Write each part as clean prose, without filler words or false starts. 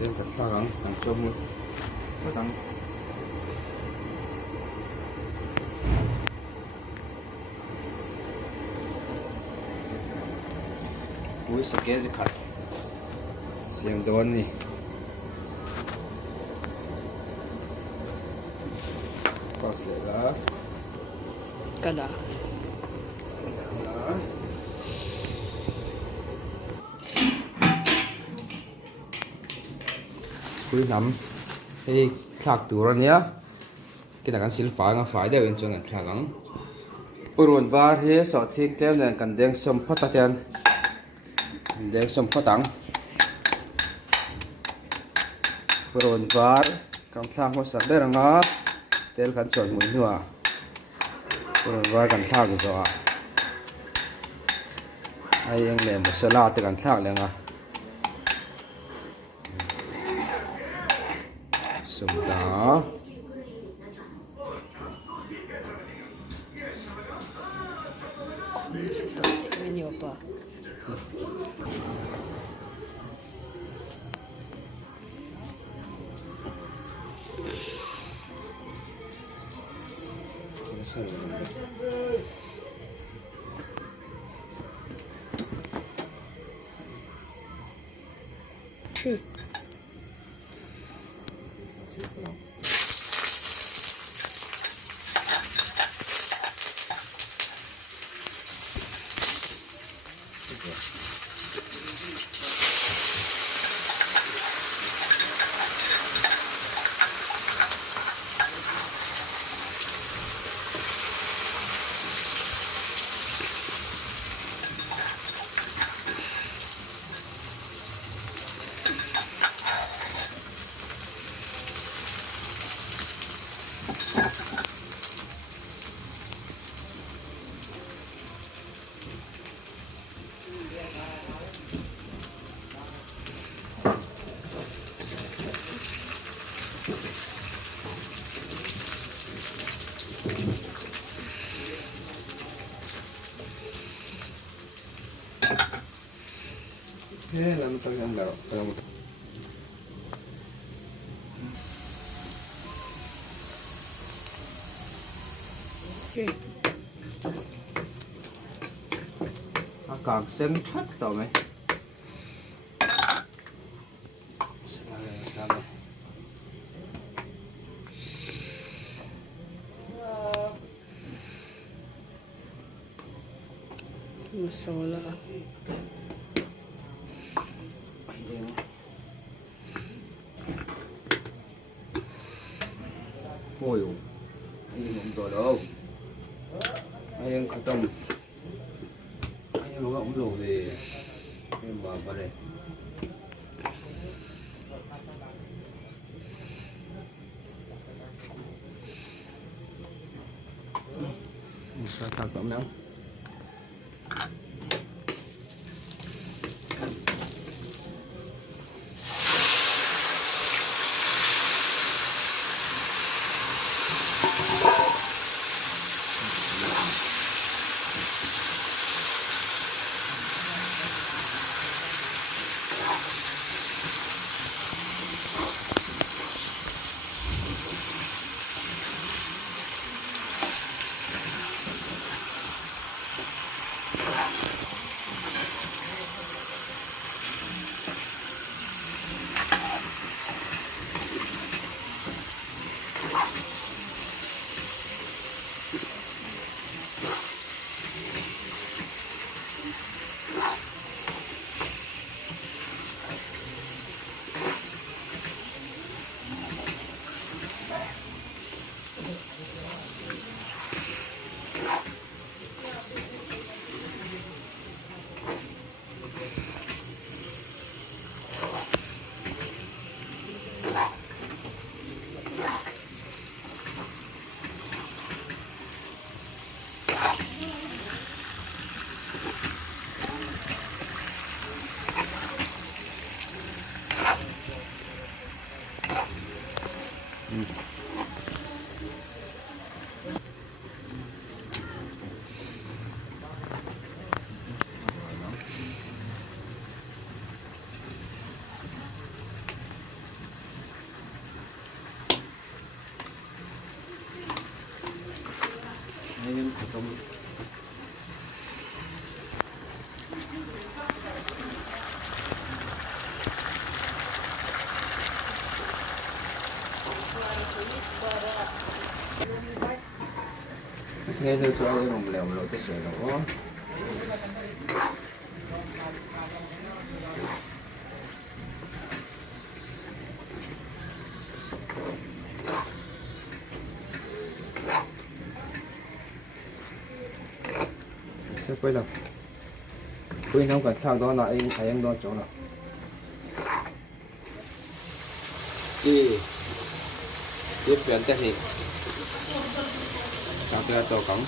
Tem cả thằng thằng trông có thằng cúi sẽ kéo cái khát xem đón đi có thể là Kada. cúi nắm thì khạc tủ rồi nhá cái là cái xíu phải đều bên trong cái thằng Purun var he so thik tem nen kan deng som phata ten deng som phatang Purun var kan thlang ho sak deranga tel kan chon mun nuwa Purun var kan thak zo a ai eng le masala te kan thak lenga som da Ini apa? làm sao ăn được càng xanh thắt tao mày Masalah. ôi anh không rồi đâu anh không tâm anh không ngậm rồi thì em bảo vào đây sao thằng tóm não tôm nghe theo cho cái lòng lèo lội cái sợi đó sẽ quay lại quay nông cả thang đó là anh đó chỗ nào chi tiếp chuyển technique sao tôi cho cống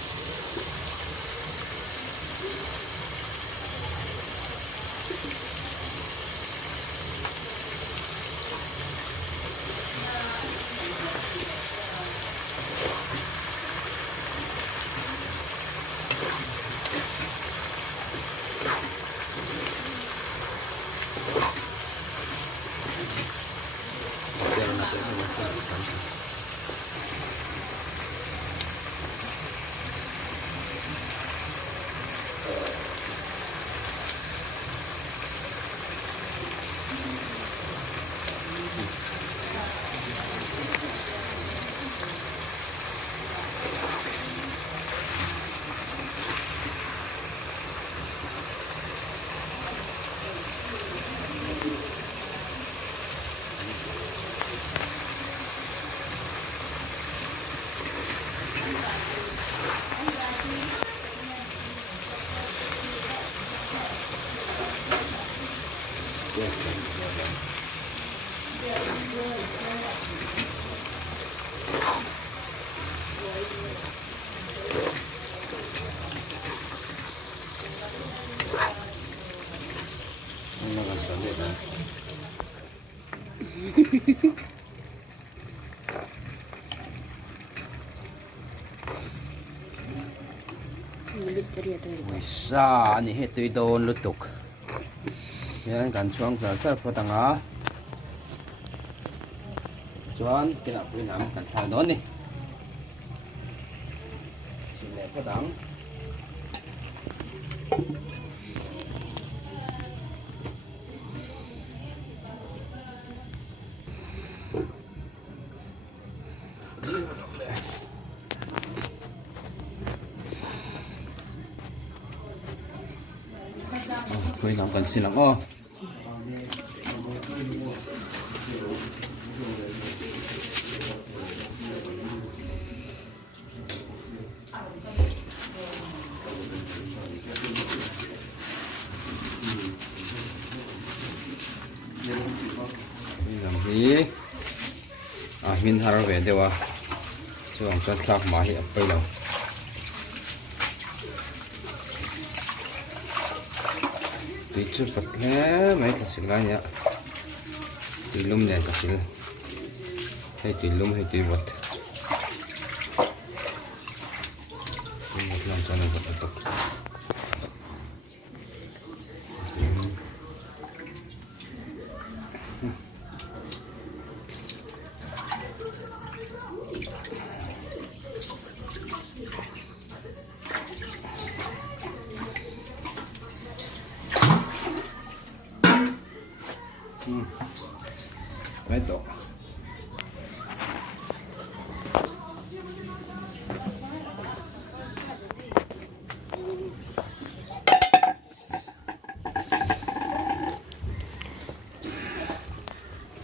nó còn sớm vậy ta sa ni he tui don lutuk yan kan chuang za sa patanga chuan kina puinam kan thal don ni sile patang quay làm cần xin lắng o làm gì min har về đâu à chứ không cho khác mà hiện bây giờ tùy chút vật thế mấy cái sự này nhá tùy lum này cái sự hay tùy lum hay tùy vật một lần cho nó vật tục mấy tổ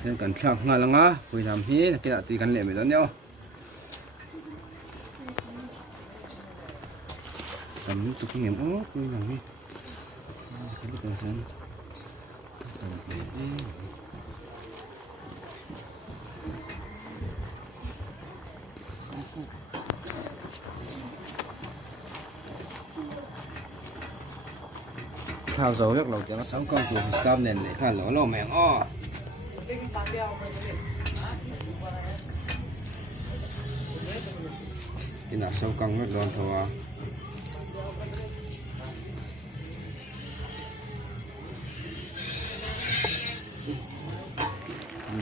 nên cần sang ngay là ngã bây giờ hi cái đã tùy cần lệ mới đó nhau tầm tục kinh nghiệm ố bây giờ hi cái lúc này sao dấu nước lẩu cho nó sống con chuột sao nền để khai lỗ lò mèng o cái nào sâu cong nước đòn thôi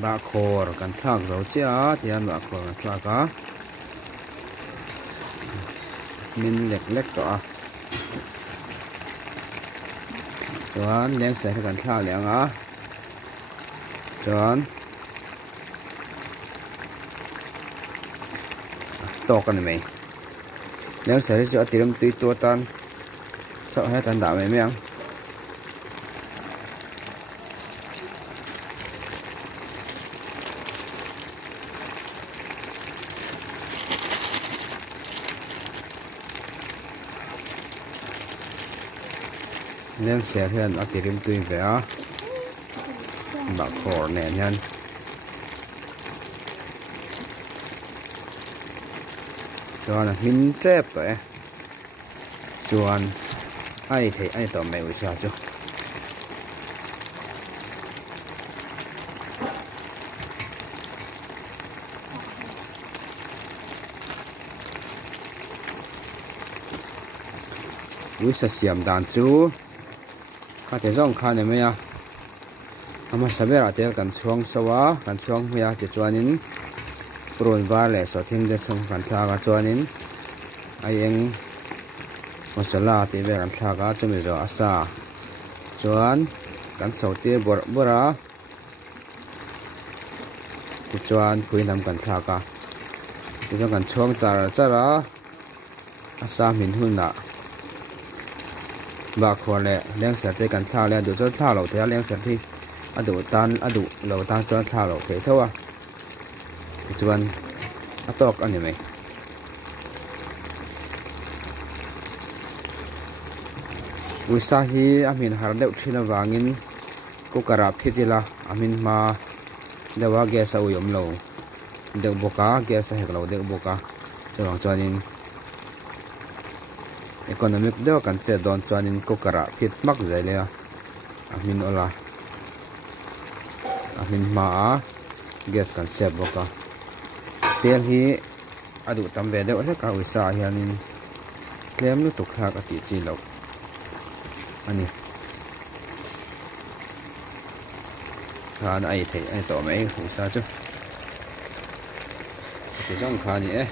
bạc khô rồi cần thang dấu chia thì ăn bạc khô cần thang cá min lek lek to a chuan leng sẻ kan thla leng a chuan to kan mai leng sẻ chu atiram tui to tan cho hết tan da mai meng leng sẻ hian atirim tui ve a bak khor nen hian chuan min trep to e chuan ai thei ai to mai uisa chu uisa siam dan chu ka te zong kha ne mai a ama sabera tel kan chuang sawa kan chuang hmia ti chuanin pron var le so thing de sang kan thla ga chuanin ai eng masala ti ve kan thla ga chumi zo asa chuan kan so te bora ti chuan khuinam kan thla ka ti chuan kan chuang chara asa min hunna ba khor le leng ser te kan thla le du chu thla lo the leng ser thi adu lo tan chuan thla lo the thowa ti chuan atok ani mai uisa hi amin har deuh thina wangin kukara phitila amin ma dewa gas a uyom lo deuh boka gas a hek lo deuh boka chuang chuanin economic deuh kan che don chuanin kukara phit mak zai le amin ola amin ma a gas kan se boka tel hi adu tam ve deuh hleka uisa hianin tlem lu tuk thak ati chi lo ani khan ai thei ai to mai uisa chu ti jong khani e